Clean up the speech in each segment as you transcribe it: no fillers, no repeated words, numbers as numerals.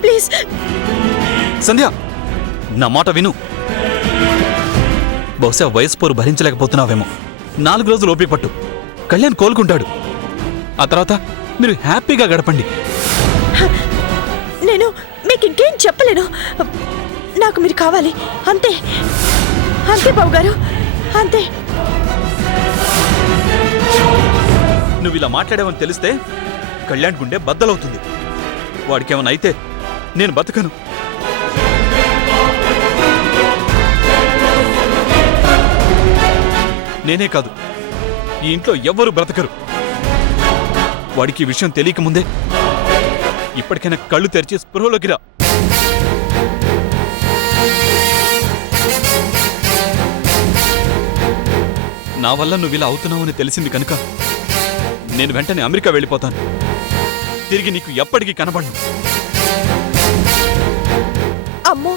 Please. సంధ్య, నా మాట విను. బహుశా వయసు పోరు భరించలేకపోతున్నావేమో. 4 రోజులు ఓపిక పట్టు. కళ్యాణ్ కోలుకుంటాడు. ఆ తర్వాత మీరు హ్యాపీగా గడపండి. నేను మీకు ఇంకేం చెప్పలేను. నాకు మీరు కావాలి, అంతే. అంతే బావగారు, అంతే. నువ్వు ఇలా మాట్లాడావని తెలిస్తే కళ్యాణ్ గుండె బద్దలవుతుంది. వాడికేమన్నా అయితే నేను బతకను. నేనే కాదు, ఈ ఇంట్లో ఎవ్వరూ బ్రతకరు. వాడికి ఈ విషయం తెలియకముందే ఇప్పటికైనా కళ్ళు తెరిచి స్పృహలోకి రా. నా వల్ల నువ్వు ఇలా అవుతున్నావని తెలిసింది కనుక నేను వెంటనే అమెరికా వెళ్ళిపోతాను. తిరిగి నీకు ఎప్పటికీ కనబడను. అమ్మో,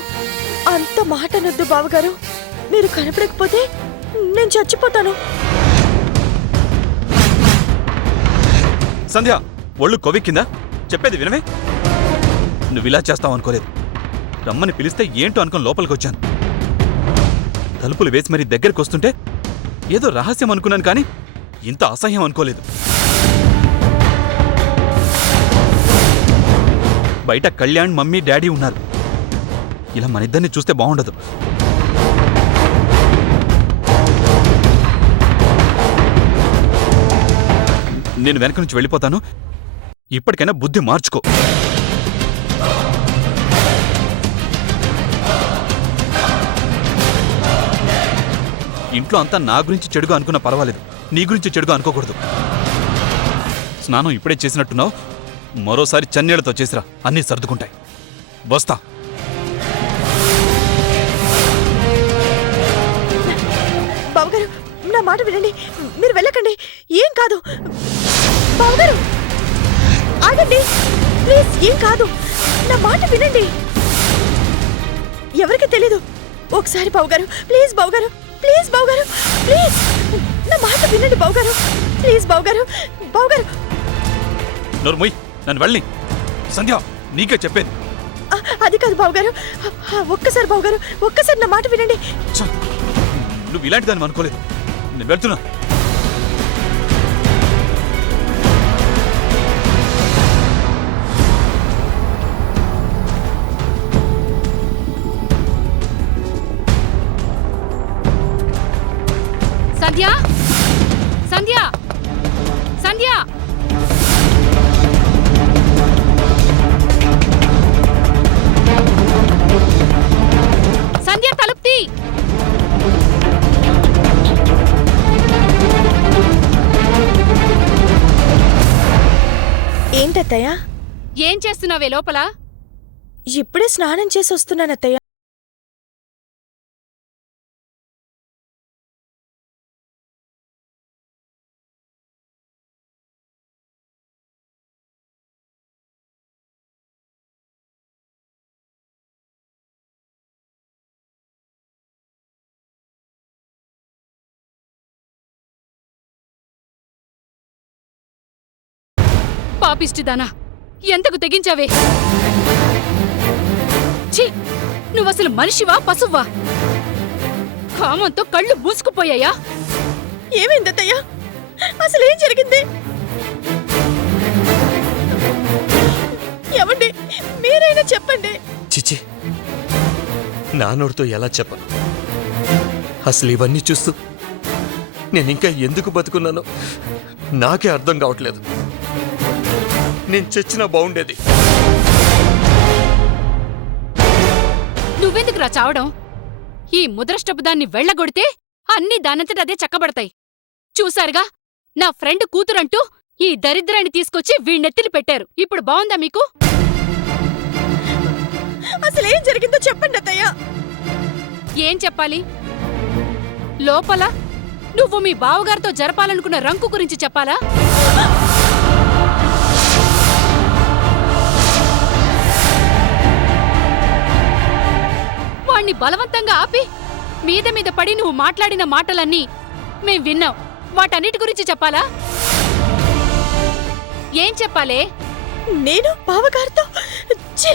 అంత మాట నొద్దు బావగారు. మీరు కనపడకపోతే నేను చచ్చిపోతాను. సంధ్య, ఒళ్ళు కొవ్వెక్కిందా? చెప్పేది వినవే. నువ్వు ఇలా చేస్తావు అనుకోలేదు. రమ్మని పిలిస్తే ఏంటో అనుకుని లోపలికి వచ్చాను. తలుపులు వేసి మరీ దగ్గరికి వస్తుంటే ఏదో రహస్యం అనుకున్నాను, కానీ ఇంత అసహ్యం అనుకోలేదు. బయట కళ్యాణ్, మమ్మీ, డాడీ ఉన్నారు. ఇలా మన ఇద్దరిని చూస్తే బాగుండదు. నేను వెనక నుంచి వెళ్ళిపోతాను. ఇప్పటికైనా బుద్ధి మార్చుకో. ఇంట్లో అంతా నా గురించి చెడుగా అనుకున్నా పర్వాలేదు, నీ గురించి చెడుగా అనుకోకూడదు. స్నానం ఇప్పుడే చేసినట్టున్నావు. మరోసారి చన్నీళ్లతో చేసిరా, అన్నీ సర్దుకుంటాయి. వస్తా. బావగారు, నా మాట వినండి. మీరు వెళ్ళకండి, ఏం కాదు. బావగారు ఆగండి ప్లీజ్, ఏం కాదు. నా మాట వినండి. ఎవరికి తెలీదు. ఒకసారి బావగారు, ప్లీజ్ బావగారు, ప్లీజ్ బావగారు, ప్లీజ్ నా మాట వినండి బావగారు, ప్లీజ్ బావగారు. బావగారు నోర్మోయ్, నన్ను వెళ్ళి. సంధ్య, నీకే చెప్పేది. అది కాదు బావగారు. ఒక్కసారి బావగారు, ఒక్కసారి నా మాట వినండి. నువ్వు ఇలాంటి దాన్ని అనుకోలేదు. నేను వెళ్తున్నా. సంధ్య, సంధ్య, సంధ్య. సంధ్య, తలుపు తీ. ఏంటత్తయ్య? ఏం చేస్తున్నావే లోపల? ఇప్పుడే స్నానం చేసి వస్తున్నానత్తయ్య. పాపిష్టిదానా, ఎంతకు తెగించావే? ఛీ, నువ్వసలు మనిషివా పశువా? కామంతో కళ్ళు మూసుకుపోయాయా? ఏమైందత్తయ్య? అసలు ఏం జరిగింది? ఏమండి, మీరైనా చెప్పండి. చిచి, నా నోటితో ఎలా చెప్పను? అసలు ఇవన్నీ చూస్తూ నేనింకా ఎందుకు బతుకున్నానో నాకే అర్థం కావట్లేదు. నేను చచ్చినా బాగుండేది. నువ్వెందుకురా చావడం? ఈ ముద్రష్టపు దాన్ని వెళ్ళగొడితే అన్నీ దానంతట అదే చక్కబడతాయి. చూశారుగా, నా ఫ్రెండ్ కూతురంటూ ఈ దరిద్రాన్ని తీసుకొచ్చి వీణ్ణెత్తిని పెట్టారు. ఇప్పుడు బావుందా మీకు? అసలేం జరిగిందో చెప్పండి అత్తయ్య. ఏం చెప్పాలి? లోపల నువ్వు మీ బావగారితో జరపాలనుకున్న రంకు గురించి చెప్పాలా? వాణ్ణి బలవంతంగా ఆపి మీద మీద పడి నువ్వు మాట్లాడిన మాటలన్నీ మేం విన్నాం. వాటన్నిటి గురించి చెప్పాలా? ఏం చెప్పాలే? నేను బావగారితో ఛీ!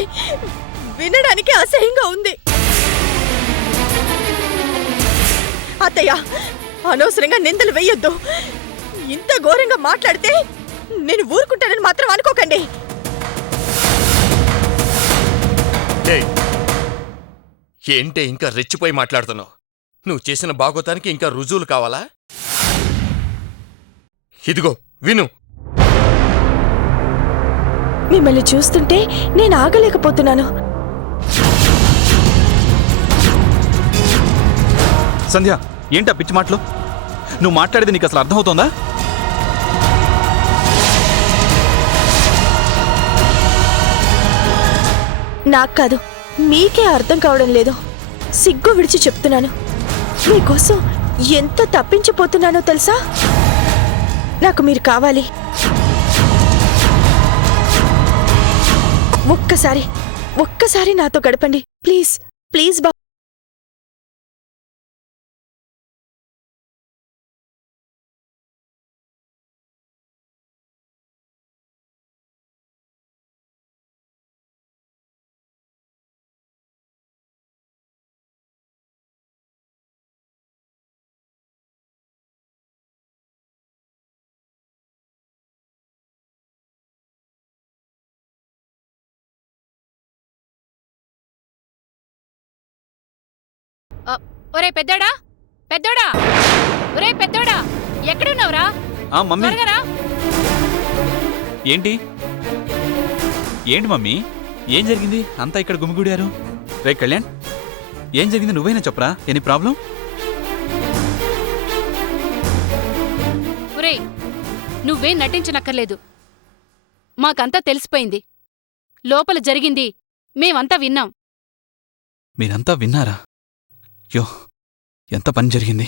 వినడానికి అసహ్యంగా ఉంది. అత్తయ్య, అనవసరంగా నిందలు వెయ్యొద్దు. ఇంత ఘోరంగా మాట్లాడితే నేను ఊరుకుంటానని మాత్రం అనుకోకండి. ఏయ్, ఏంటే ఇంకా రెచ్చిపోయి మాట్లాడుతున్నావు? నువ్వు చేసిన బాగోతానికి ఇంకా రుజువులు కావాలా? ఇదిగో విను. మిమ్మల్ని చూస్తుంటే నేను ఆగలేకపోతున్నాను. సంధ్య, ఏంటా పిచ్చి మాటలు? నువ్వు మాట్లాడేది నీకు అసలు అర్థమవుతోందా? నాకు కాదు, మీకే అర్థం కావడం లేదు. సిగ్గు విడిచి చెప్తున్నాను. మీకోసం ఎంత తప్పించిపోతున్నానో తెలుసా? నాకు మీరు కావాలి. ఒక్కసారి నాతో గడపండి ప్లీజ్. ప్లీజ్ బా. ఒరే పెద్దోడా, పెద్దోడా, ఒరే పెద్దోడా, ఎక్కడున్నావురా? మమ్మీ, త్వరగా రా. ఏంటి ఏంటి మమ్మీ, ఏం జరిగింది? అంతా ఇక్కడ గుమిగూడారు. రే కళ్యాణ్, ఏం జరిగింది? నువ్వైనా చెప్పరా, ఎనీ ప్రాబ్లం? ఒరే, నువ్వేం నటించనక్కర్లేదు. మాకంతా తెలిసిపోయింది. లోపల జరిగింది మేమంతా విన్నాం. మీరంతా విన్నారా? యో, ఎంత పని జరిగింది.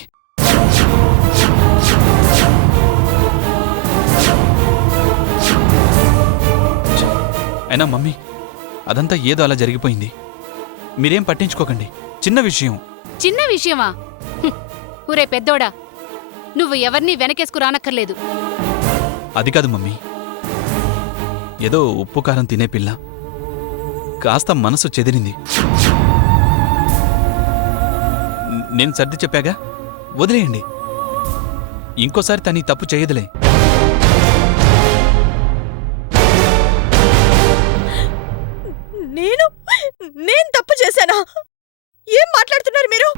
అయినా మమ్మీ, అదంతా ఏదో అలా జరిగిపోయింది. మీరేం పట్టించుకోకండి. చిన్న విషయం. చిన్న విషయమా? ఒరే పెద్దోడా, నువ్వు ఎవర్నీ వెనకేసుకు రానక్కర్లేదు. అది కాదు మమ్మీ, ఏదో ఉప్పు కారం తినే పిల్ల కాస్త మనసు చెదిరింది. నేను సర్ది చెప్పాగా, వదిలేయండి. ఇంకోసారి తనీ తప్పు చేయదులే. నేను తప్పు చేశానా? ఏం మాట్లాడుతున్నారు మీరు?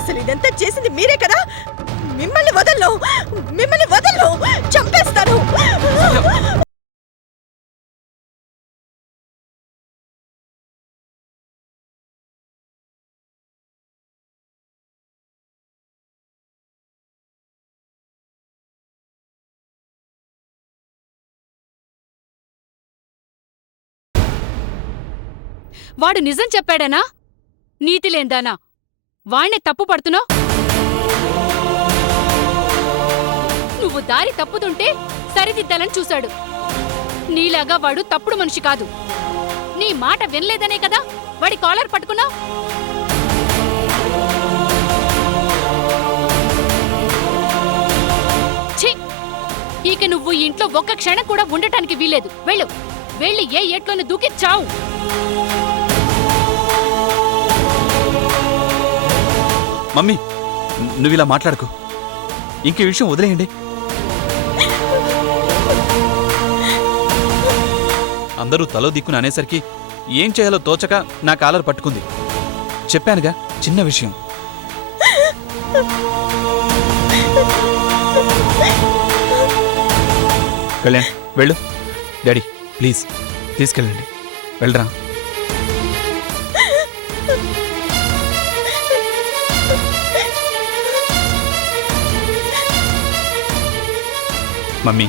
అసలు ఇదంతా చేసింది మీరే కదా. మిమ్మల్ని వదలను, చంపేస్తాను. వాడు నిజం చెప్పాడనా? నీతిలేందానా? వాణ్ణే తప్పు పడుతున్నావు. నువ్వు దారి తప్పుతుంటే సరిదిద్దాలని చూశాడు. నీలాగా వాడు తప్పుడు మనిషి కాదు. నీ మాట వినలేదనే కదా వాడి కాలర్ పట్టుకున్నావు. ఛీ! ఇక నువ్వు ఇంట్లో ఒక్క క్షణం కూడా ఉండటానికి వీలేదు. వెళ్ళు, వెళ్ళి ఏ ఏట్లోనే దూకి చావు. మమ్మీ, నువ్విలా మాట్లాడుకో. ఇంక ఈ విషయం వదిలేయండి. అందరూ తలో దిక్కున అనేసరికి ఏం చేయాలో తోచక నా కాలర్ పట్టుకుంది. చెప్పానుగా, చిన్న విషయం. కళ్యాణ్, వెళ్ళు. డాడీ ప్లీజ్ తీసుకెళ్ళండి. వెళ్ళరా. మమ్మీ,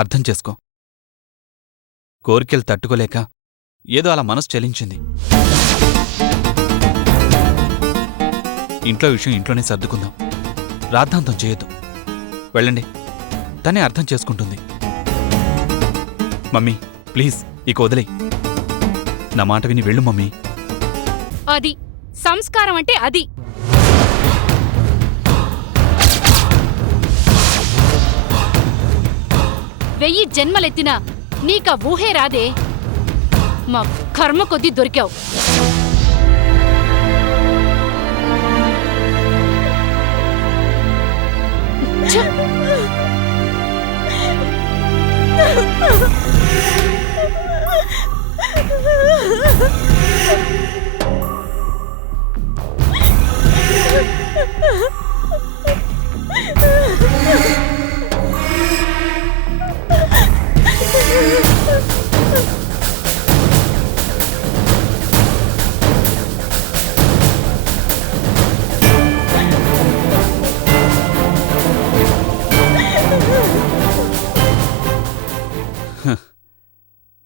అర్థం చేసుకో. కోరికలు తట్టుకోలేక ఏదో అలా మనసు చలించింది. ఇంట్లో విషయం ఇంట్లోనే సర్దుకుందాం. రాద్ధాంతం చేయొద్దు. వెళ్ళండి, తనే అర్థం చేసుకుంటుంది. మమ్మీ ప్లీజ్, ఇక వదిలేయ్. నా మాట విని వెళ్ళు మమ్మీ. అది సంస్కారం అంటే అది. వెయ్యి జన్మలెత్తినా నీకా ఊహే రాదే. మా కర్మ కొద్దీ దొరికావు. ఛ!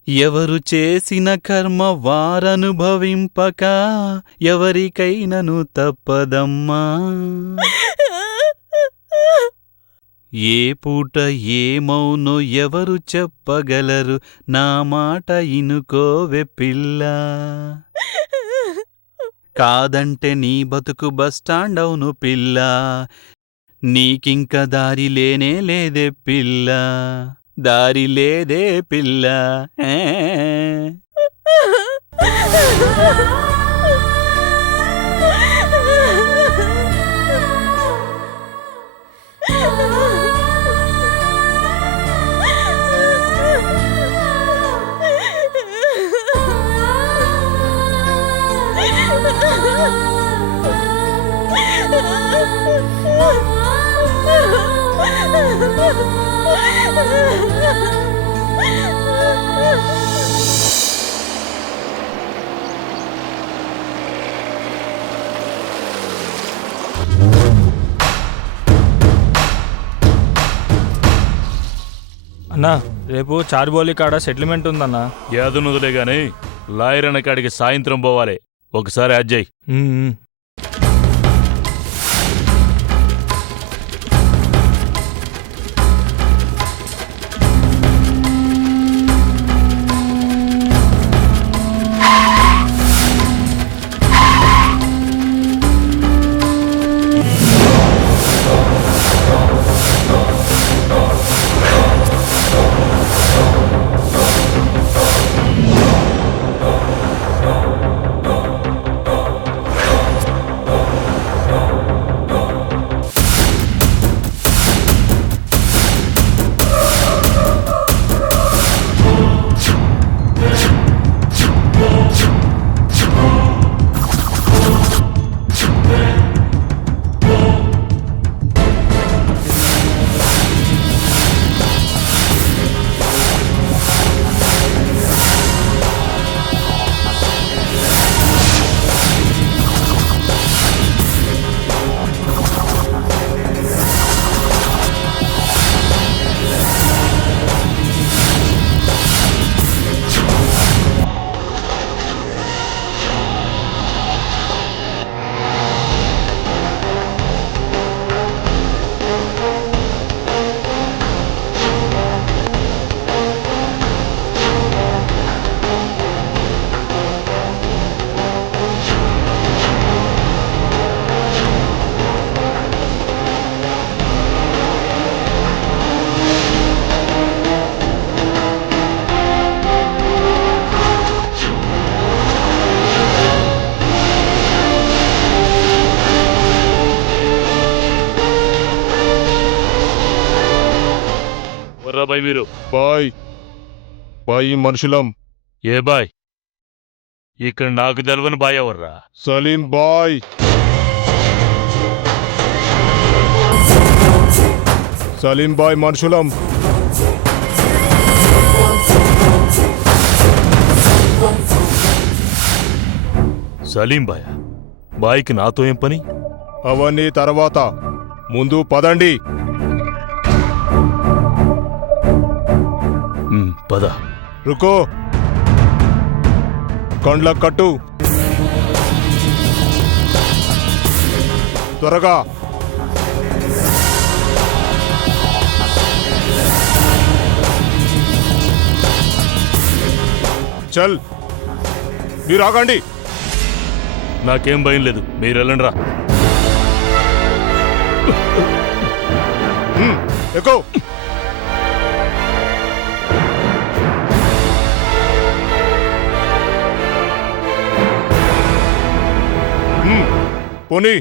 ఎవరు చేసిన కర్మ వారనుభవింపక ఎవరికైనను తప్పదమ్మా. ఏ పూట ఏమౌనో ఎవరు చెప్పగలరు, నా మాట ఇనుకోవె పిల్ల. కాదంటే నీ బతుకు బస్టాండ్ అవును పిల్ల, నీకింక దారి లేనే లేదే పిల్ల, దారి లేదే పిల్ల. అన్నా రేపు చార్బోలి కాడ సెటిల్మెంట్ ఉందన్నా. యాదునుదులే గాని లాయర్ అన్న కాడికి సాయంత్రం పోవాలి. ఒకసారి అజ్జయ్. బాయ్ మీరు బాయ్ బాయ్ మనుషులం. ఏ బాయ్? ఇక్కడ నాకు తెలవని బాయ్ ఎవర్రా? సలీం బాయ్. సలీం బాయ్ మనుషులం. సలీం బాయ్. బాయ్కి నాతో ఏం పని? అవన్నీ తర్వాత, ముందు పదండి. పద. రుకో, కండ్ల కట్టు, త్వరగా. చల్, మీరు ఆగండి. నాకేం భయం లేదు, మీరు వెళ్ళండి రా. ఎక్కువ పోనీ.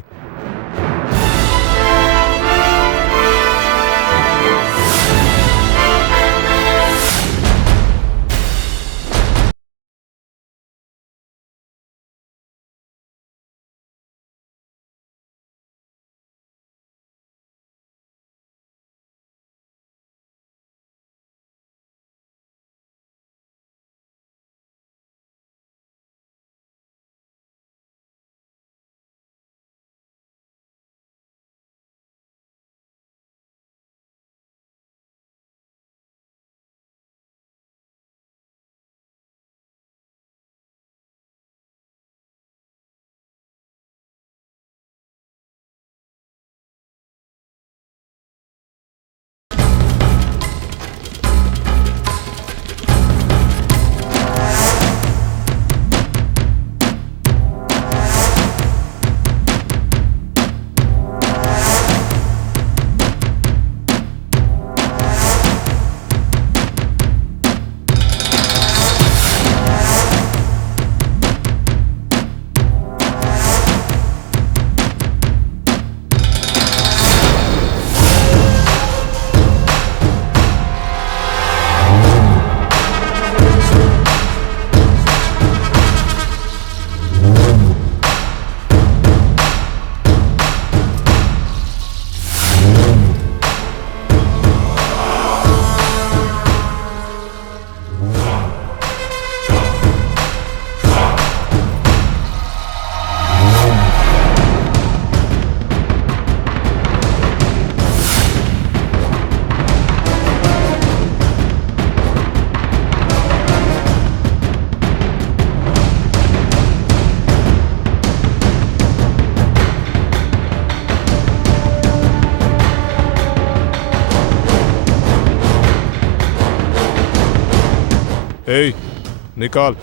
ఏయ్, నికాల్.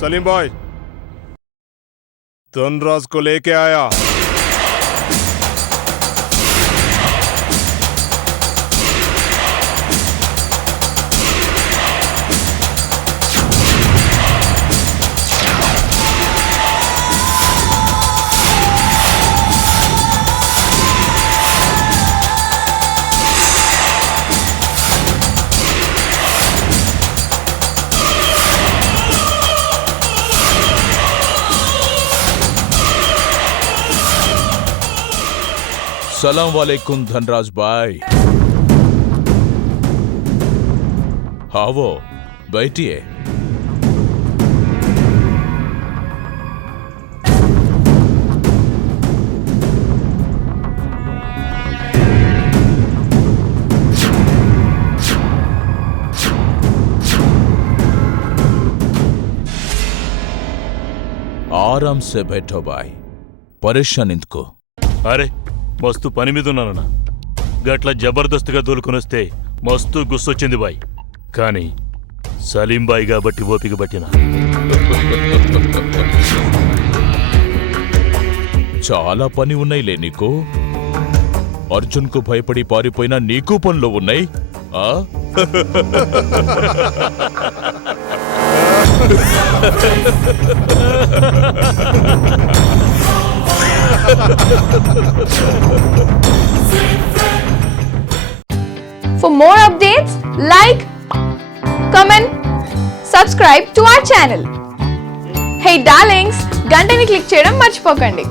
सलीम भाई, धनराज को लेके आया। सलाम वालेकुम धनराज भाई। आओ बैठिए। आराम से बैठो भाई, परेशान इंदको। అరే మస్తు పని మీద ఉన్నానన్నా. గట్ల జబర్దస్త్గా దూలుకొనొస్తే మస్తు గుస్సొచ్చింది బాయ్. కానీ సలీం బాయ్ కాబట్టి ఓపిక పట్టిన. చాలా పని ఉన్నాయిలే నీకు. అర్జున్ కు భయపడి పారిపోయినా నీకు పనులు ఉన్నాయి. ఆ For more updates, like, comment, subscribe to our channel. Hey darlings, గంటని click చేయడం మర్చిపోకండి.